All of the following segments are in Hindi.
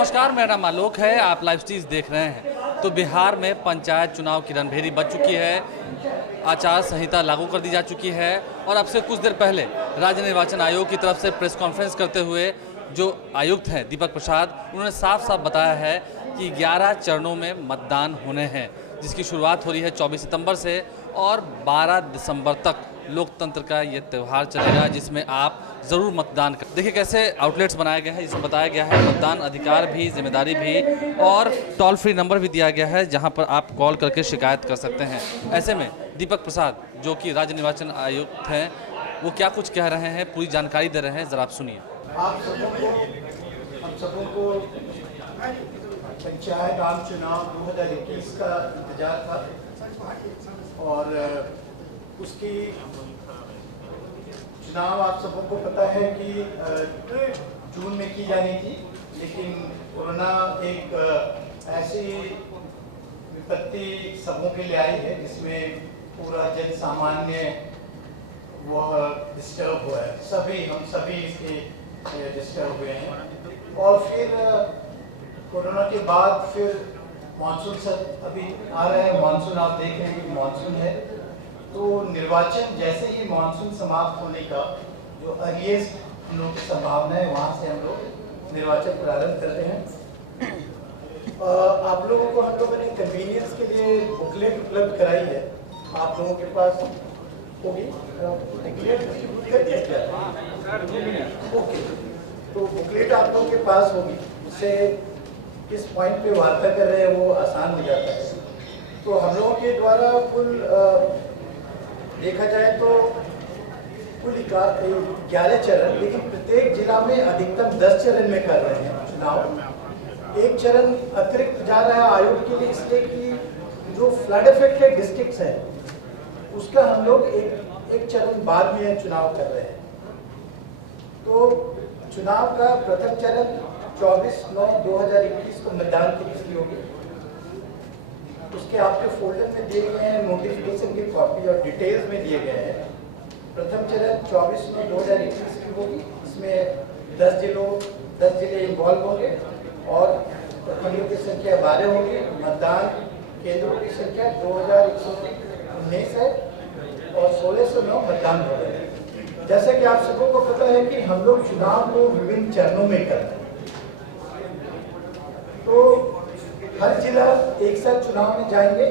नमस्कार, मेरा नाम आलोक है। आप लाइव स्ट्रीज देख रहे हैं। तो बिहार में पंचायत चुनाव की रणभेरी बज चुकी है, आचार संहिता लागू कर दी जा चुकी है और अब से कुछ देर पहले राज्य निर्वाचन आयोग की तरफ से प्रेस कॉन्फ्रेंस करते हुए जो आयुक्त हैं दीपक प्रसाद, उन्होंने साफ साफ बताया है कि 11 चरणों में मतदान होने हैं, जिसकी शुरुआत हो रही है 24 सितंबर से और 12 दिसंबर तक लोकतंत्र का ये त्यौहार चलेगा, जिसमें आप ज़रूर मतदान करें। देखिए कैसे आउटलेट्स बनाए गए हैं, जिसमें बताया गया है मतदान अधिकार भी, जिम्मेदारी भी और टोल फ्री नंबर भी दिया गया है जहां पर आप कॉल करके शिकायत कर सकते हैं। ऐसे में दीपक प्रसाद जो कि राज्य निर्वाचन आयुक्त हैं, वो क्या कुछ कह रहे हैं, पूरी जानकारी दे रहे हैं, ज़रा आप सुनिए। आप सबों को पंचायत आम चुनाव 2021 का इंतजार था और उसकी चुनाव आप सबों को पता है कि जून में की जानी थी, लेकिन कोरोना एक ऐसी विपत्ति सबों के लिए आई है जिसमें पूरा जन सामान्य वह डिस्टर्ब हुआ है। हम सभी इसके डिस्टर्ब हुए हैं और फिर कोरोना के बाद फिर मानसून सब अभी आ रहा है। मानसून आप देख रहे हैं कि मानसून है, तो निर्वाचन जैसे ही मानसून समाप्त होने का जो अर्लीस्ट हम लोग की संभावना है, वहाँ से हम लोग निर्वाचन प्रारंभ करते हैं। आप लोगों को हम लोगों ने कन्वीनियंस के लिए बुकलेट उपलब्ध कराई है, आप लोगों के पास होगी। ओके, तो बुकलेट आप लोगों के पास होगी, उससे किस पॉइंट पे वार्ता कर रहे हैं वो आसान हो जाता है। तो हम लोगों के द्वारा कुल देखा जाए तो कुल 11 चरण, लेकिन प्रत्येक जिला में अधिकतम 10 चरण में कर रहे हैं चुनाव। एक चरण अतिरिक्त जा रहा है आयोग के लिए, इसलिए कि जो फ्लड इफेक्टेड डिस्ट्रिक्ट्स है उसका हम लोग एक चरण बाद में चुनाव कर रहे हैं। तो चुनाव का प्रथम चरण 24/9/2021 को मतदान की तिथि होगी। उसके आपके फोल्डर में दिए गए हैं नोटिफिकेशन की कॉपी और डिटेल्स में दिए गए हैं। प्रथम चरण 24/9/2021 की होगी, इसमें 10 जिले इन्वॉल्व होंगे और प्रखंडों की संख्या 12 होगी। मतदान केंद्रों की संख्या 2119 है और 1609 मतदान हो रहे हैं। जैसे कि आप सबों को पता है कि हम लोग चुनाव को विभिन्न चरणों में करते हैं, तो हर जिला एक साथ चुनाव में जाएंगे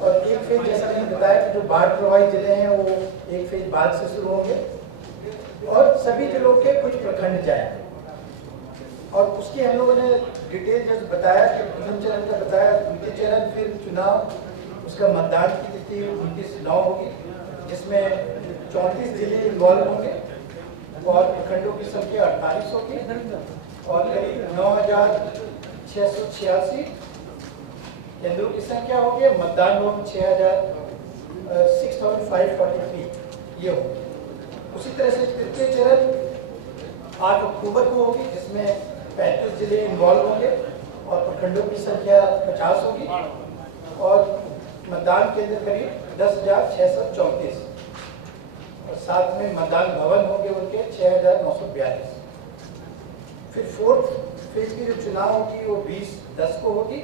और एक फेज, जैसा मैंने बताया कि जो बाढ़ प्रभावित जिले हैं वो एक फेज बाद से शुरू होंगे और सभी जिलों के कुछ प्रखंड जाएंगे। और उसकी हम लोगों ने डिटेल जैसे बताया कि प्रथम चरण का बताया, द्वितीय चरण फिर चुनाव, उसका मतदान की तिथि 29/9 होगी, जिसमें 34 जिले इन्वॉल्व होंगे और प्रखंडों की संख्या 48 होगी और करीब 9686 केंद्रों की संख्या होगी। मतदान होगी 6543 ये होगी। उसी तरह से तृतीय चरण 8 अक्टूबर को होगी, जिसमें 35 जिले इन्वॉल्व होंगे और प्रखंडों की संख्या 50 होगी और मतदान केंद्र करीब 10,634 और साथ में मतदान भवन होंगे उनके 6,942। फिर फोर्थ फेज की जो चुनाव होगी वो 20/10 को होगी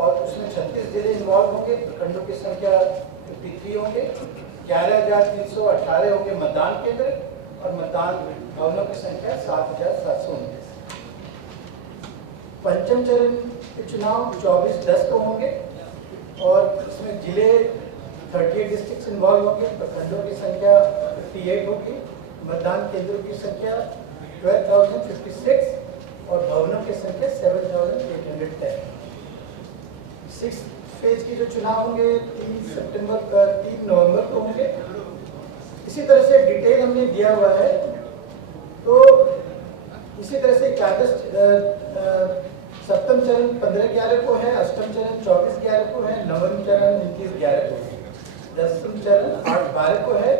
और उसमें 36 जिले इन्वॉल्व होंगे, प्रखंडों की संख्या 53 होंगे, 11,318 होंगे मतदान केंद्र और मतदान भवनों की संख्या 7,719। पंचम चरण के चुनाव 24/10 को होंगे और इसमें जिले 38 डिस्ट्रिक्ट इन्वॉल्व होंगे, प्रखंडों की संख्या 58 होगी, मतदान केंद्रों की संख्या 12,056 और भवनों की संख्या 7,810। 6th फेज की जो चुनाव होंगे 3 नवंबर को होंगे। इसी तरह से डिटेल हमने दिया हुआ है। तो इसी तरह से सप्तम चरण 15/11 को है, अष्टम चरण 24/11 को है, नवम चरण 29/11 को है, 10वां चरण 8/12 को है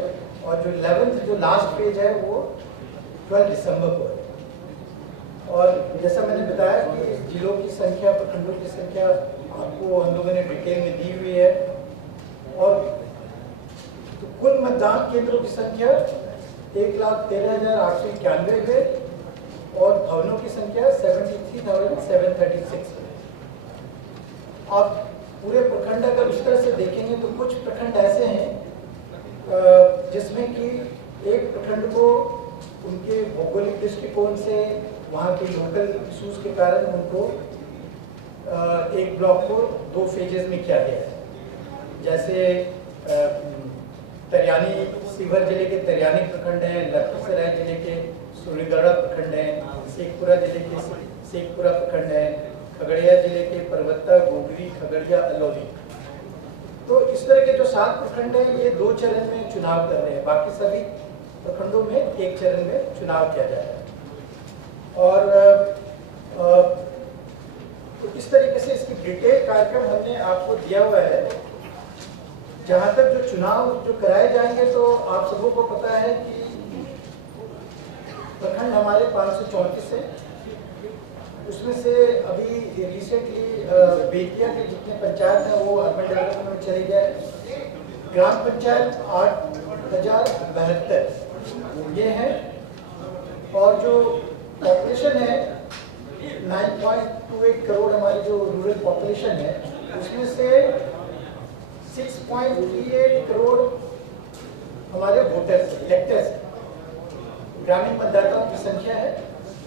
और जो 11th जो लास्ट पेज है वो 12 दिसंबर को है। और जैसा मैंने बताया कि जिलों की संख्या, प्रखंडों की संख्या आपको हम लोगों ने डिटेल में दी हुई है और तो कुल मतदान केंद्रों की संख्या 1,13,891 है और भवनों की संख्या 73,736 है। आप पूरे प्रखंड अगर उस तरह से देखेंगे तो कुछ प्रखंड ऐसे हैं जिसमें कि एक प्रखंड को उनके भौगोलिक दृष्टिकोण से वहाँ के लोकल इशूज के कारण उनको एक ब्लॉक को 2 फेजेस में किया गया है। जैसे तरियानी सीवर जिले के तरियानी प्रखंड हैं, लखीसराय जिले के सूर्यगढ़ा प्रखंड हैं, शेखपुरा जिले के शेखपुरा प्रखंड हैं, खगड़िया जिले के परबत्ता, गोगरी, खगड़िया, अलौली। तो इस तरह के जो 7 प्रखंड हैं ये 2 चरण में चुनाव कर रहे हैं, बाकी सभी प्रखंडों में 1 चरण में चुनाव किया जाएगा। और तो इस तरीके से इसकी डिटेल कार्यक्रम हमने आपको दिया हुआ है। जहाँ तक जो चुनाव जो कराए जाएंगे तो आप सबों को पता है कि प्रखंड हमारे 534 है, उसमें से अभी रिसेंटली बेतिया के जितने पंचायत हैं वो अर्बन डेवलपमेंट में चले गए। ग्राम पंचायत 8,072 ये है, और जो पॉपुलेशन है 9.28 करोड़ हमारी जो रूरल पॉपुलेशन है, उसमें से 6.38 करोड़ हमारे वोटर्स इलेक्टर्स ग्रामीण मतदाताओं की संख्या है।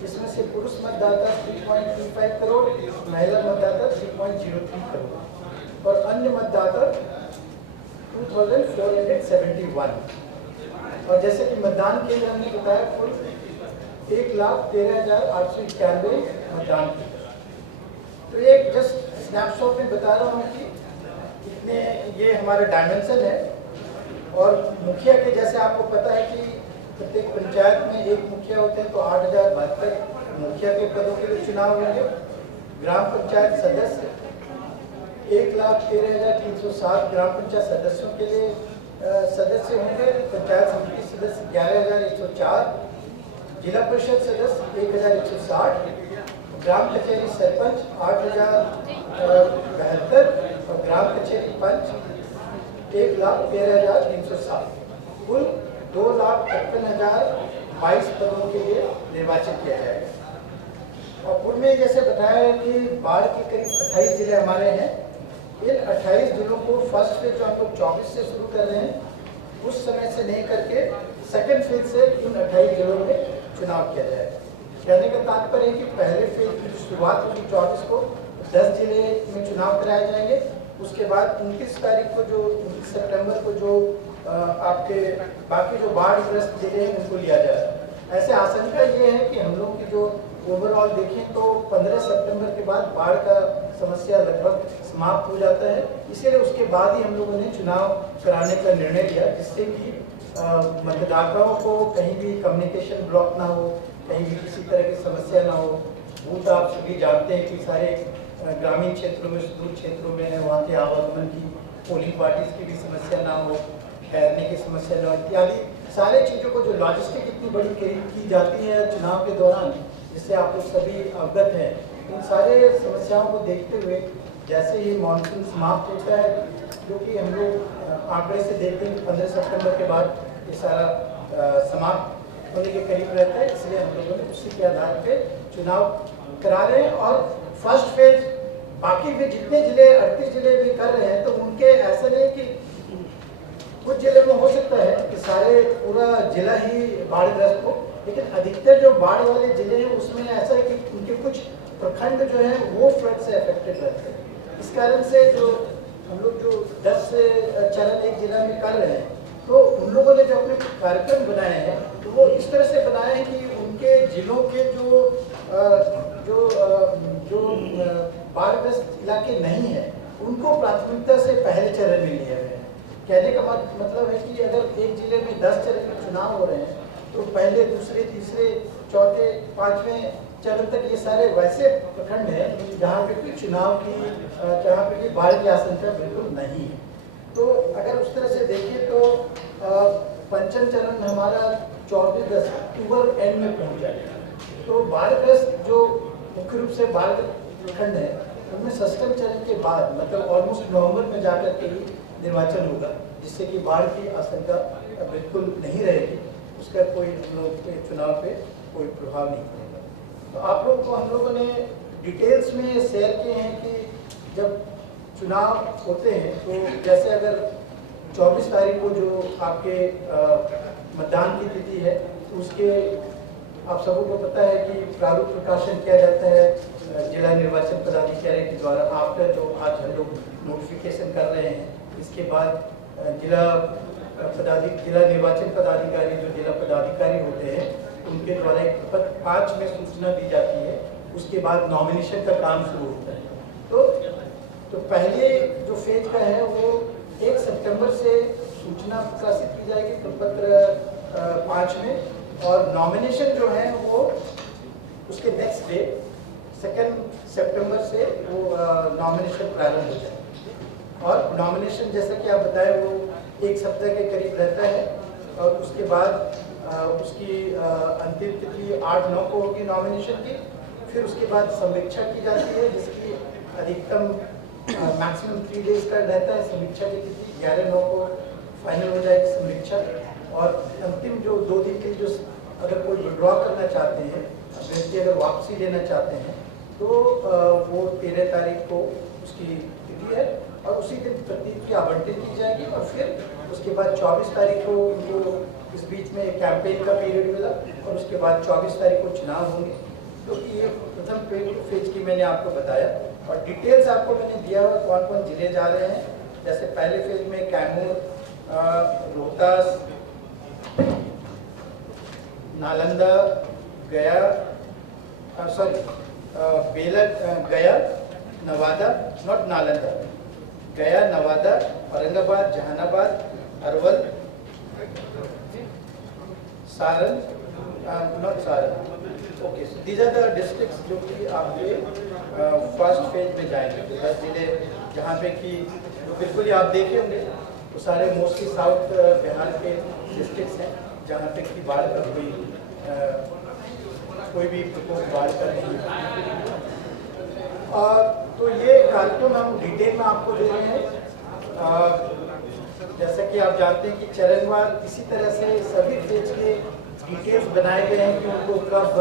इसमें से पुरुष मतदाता 3.35 करोड़, महिला मतदाता 3.03 करोड़ और अन्य मतदाता 2471। और जैसे कि मतदान केंद्र हमने बताया कुल 1,13,891 मतदान केंद्र। तो एक जस्ट स्नैपशॉट में बता रहा हूँ कि इतने ये हमारा डायमेंशन है। और मुखिया के जैसे आपको पता है कि प्रत्येक पंचायत में एक मुखिया होते हैं, तो 8,072 मुखिया के पदों के लिए चुनाव होंगे। ग्राम पंचायत सदस्य 1,13,307 ग्राम पंचायत सदस्यों के लिए सदस्य होंगे। पंचायत समिति सदस्य 11,104, जिला परिषद सदस्य 1,160, ग्राम कचहरी सरपंच 8,072 और ग्राम कचहरी पंच 1,13,307। कुल 2,53,022 पदों के लिए निर्वाचित किया जाएगा। और पूर्व में जैसे बताया है कि बाढ़ के करीब 28 जिले हमारे हैं। इन 28 जिलों को फर्स्ट फेज जो हम लोग 24 से शुरू कर रहे हैं, उस समय से नहीं करके सेकेंड फेज से इन 28 जिलों में चुनाव किया जाएगा। कहने का तात्पर्य है कि पहले फेज की शुरुआत होगी 24 को, 10 जिले में चुनाव कराए जाएंगे। उसके बाद 29 तारीख को जो 29 सितंबर को जो आपके बाकी जो बाढ़ग्रस्त जिले हैं उनको लिया जाएगा। ऐसे आशंका ये है कि हम लोग की जो ओवरऑल देखें तो 15 सितंबर के बाद बाढ़ का समस्या लगभग समाप्त हो जाता है। इसीलिए उसके बाद ही हम लोगों ने चुनाव कराने का निर्णय लिया, जिससे कि मतदाताओं को कहीं भी कम्युनिकेशन ब्लॉक ना हो, कहीं भी किसी तरह की समस्या ना हो। बूथ आप सभी जानते हैं कि सारे ग्रामीण क्षेत्रों में, सुदूर क्षेत्रों में है, वहाँ के आवागमन की, पोलिंग पार्टीज की भी समस्या ना हो, ठहरने की समस्या ना हो, इत्यादि सारे चीज़ों को जो लॉजिस्टिक इतनी बड़ी की जाती है चुनाव के दौरान, जिससे आप लोग सभी अवगत हैं। इन सारे समस्याओं को देखते हुए जैसे ही मानसून समाप्त होता है, जो कि हम लोग आंकड़े से देखते हैं 15 सितंबर के बाद ये सारा समाप्त होने के करीब रहता है, इसलिए हम लोगों ने उसी के आधार पे चुनाव करा रहे हैं। और फर्स्ट फेज बाकी भी जितने जिले 38 जिले भी कर रहे हैं, तो उनके ऐसा नहीं कि कुछ जिले में हो सकता है कि सारे पूरा जिला ही बाढ़ग्रस्त हो, लेकिन अधिकतर जो बाढ़ वाले जिले हैं उसमें ऐसा है कि उनके कुछ प्रखंड जो है वो फ्लड से अफेक्टेड रहते हैं। इस कारण से जो हम लोग जो 10 चरण एक जिला में कर रहे हैं, तो उन लोगों ने जो अपने कार्यक्रम बनाए हैं तो वो इस तरह से बनाए हैं कि उनके जिलों के जो बाढ़ग्रस्त इलाके नहीं है उनको प्राथमिकता से पहले चरण में लिए हुए हैं। कहने का मतलब है कि अगर एक जिले में 10 चरण में चुनाव हो रहे हैं, तो पहले, दूसरे, तीसरे, चौथे, 5वें चरण तक ये सारे वैसे प्रखंड हैं जहाँ पे भी चुनाव की जहाँ पे भी बाढ़ की आशंका बिल्कुल नहीं है। तो अगर उस तरह से देखें तो पंचम चरण हमारा 24 अक्टूबर एंड में पहुँच जाएगा। तो बाढ़ग्रस्त जो मुख्य रूप से बाढ़ प्रखंड है उनमें षष्ठम चरण के बाद मतलब ऑलमोस्ट नवंबर में जाकर के ही निर्वाचन होगा, जिससे कि बाढ़ की आशंका बिल्कुल नहीं रहेगी। उसका कोई हम लोग के चुनाव पे कोई प्रभाव नहीं पड़ेगा। तो आप लोग को हम लोगों ने डिटेल्स में शेयर किए हैं कि जब चुनाव होते हैं तो जैसे अगर 24 तारीख को जो आपके मतदान की तिथि है तो उसके आप सबों को पता है कि प्रारूप प्रकाशन किया जाता है जिला निर्वाचन पदाधिकारी के द्वारा। आफ्टर जो आज हम लोग नोटिफिकेशन कर रहे हैं इसके बाद जिला निर्वाचन पदाधिकारी जो जिला पदाधिकारी होते हैं उनके द्वारा एक 5 में सूचना दी जाती है। उसके बाद नॉमिनेशन का काम शुरू होता है। तो पहले जो फेज का है वो 1 सितंबर से सूचना प्रकाशित की जाएगी प्रपत्र 5 में, और नॉमिनेशन जो है वो उसके नेक्स्ट डे 2 सितंबर से वो नॉमिनेशन प्रारंभ हो जाए। और नॉमिनेशन जैसा कि आप बताएं वो 1 सप्ताह के करीब रहता है, और उसके बाद उसकी अंतिम तिथि 8-9 को होगी नॉमिनेशन की। फिर उसके बाद समीक्षा की जाती है जिसकी अधिकतम मैक्सिमम 3 डेज का रहता है समीक्षा की तिथि। 11-9 को फाइनल हो जाएगी समीक्षा, और अंतिम जो 2 दिन के लिए जो अगर कोई विड्रॉ करना चाहते हैं, व्यक्ति अगर वापसी लेना चाहते हैं तो वो 13 तारीख को उसकी तिथि है, और उसी दिन प्रतीक की आवंटित की जाएगी। और फिर उसके बाद 24 तारीख को उनको इस बीच में कैंपेन का पीरियड मिला, और उसके बाद 24 तारीख को चुनाव होंगे। तो ये प्रथम फेज की मैंने आपको बताया, और डिटेल्स आपको मैंने दिया हुआ कौन कौन जिले जा रहे हैं। जैसे पहले फेज में कैमूर, रोहतास, नालंदा, गया, गया, Nawada, not Nalanda, Gaya, Nawada, Aurangabad, Jehanabad, Arwal, Saran, not Saran. Okay, these are the districts जो कि आपके फर्स्ट फेज में जाएंगे। 10 जिले जहाँ पे कि बिल्कुल ही आप देखे होंगे तो सारे मोस्टली साउथ बिहार के डिस्ट्रिक्ट्स हैं जहाँ पे कि बाढ़ का कोई भी प्रकोप बाढ़ का नहीं है। तो ये कार्यक्रम हम डिटेल में आपको दे रहे हैं। जैसा कि आप जानते हैं कि चरणवार इसी तरह से सभी फेज के डिटेल्स बनाए गए हैं कि उनको कब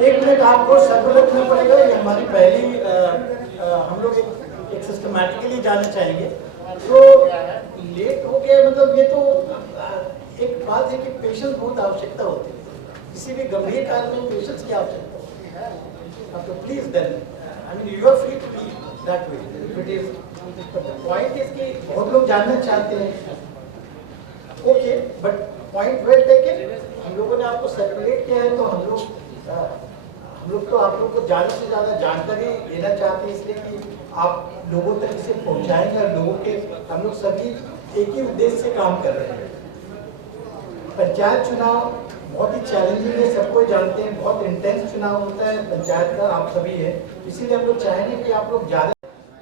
एक मिनट आपको सर्व रखना पड़ेगा। ये हमारी पहली हम लोग एक सिस्टमैटिकली जाना चाहेंगे। तो लेट हो गया मतलब ये तो एक बात है कि पेशेंस बहुत आवश्यकता होती है। किसी भी गंभीर कार्य में पेशेंस की आवश्यकता होती है। तो please then I mean you are free to be that way. It is point is कि बहुत लोग जानना चाहते हैं, okay, but point well taken. हम लोगों ने आपको सर्कुलेट किया है तो हम लोग तो आप लोगों को ज़्यादा से ज़्यादा जानकारी देना चाहते हैं, इसलिए कि आप लोगों तक इसे पहुंचाएंगे। और लोगों के हम लोग सभी एक ही उद्देश्य से काम कर रहे हैं। पंचायत चुनाव बहुत ही चैलेंजिंग है, सबको जानते हैं, बहुत इंटेंस चुनाव होता है पंचायत का, आप सभी है। इसीलिए हम लोग चाहेंगे कि आप लोग ज़्यादा।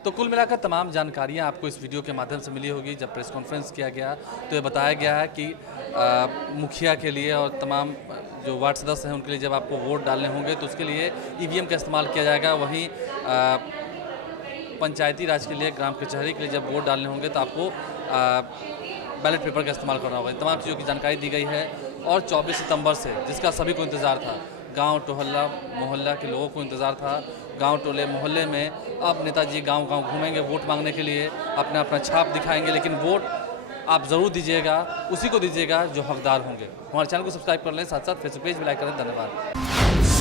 तो कुल मिलाकर तमाम जानकारियां आपको इस वीडियो के माध्यम से मिली होगी। जब प्रेस कॉन्फ्रेंस किया गया तो ये बताया गया है कि मुखिया के लिए और तमाम जो वार्ड सदस्य हैं उनके लिए जब आपको वोट डालने होंगे तो उसके लिए ईवीएम का इस्तेमाल किया जाएगा। वहीं पंचायती राज के लिए, ग्राम कचहरी के लिए जब वोट डालने होंगे तो आपको बैलेट पेपर का इस्तेमाल करना होगा। तमाम चीज़ों की जानकारी दी गई है। और 24 सितंबर से जिसका सभी को इंतज़ार था, गांव टोहला मोहल्ला के लोगों को इंतज़ार था, गांव टोले मोहल्ले में अब नेताजी गांव-गांव घूमेंगे वोट मांगने के लिए, अपना अपना छाप दिखाएंगे। लेकिन वोट आप ज़रूर दीजिएगा, उसी को दीजिएगा जो हकदार होंगे। हमारे चैनल को सब्सक्राइब कर लें, साथ साथ फेसबुक पेज भी लाइक करें। धन्यवाद।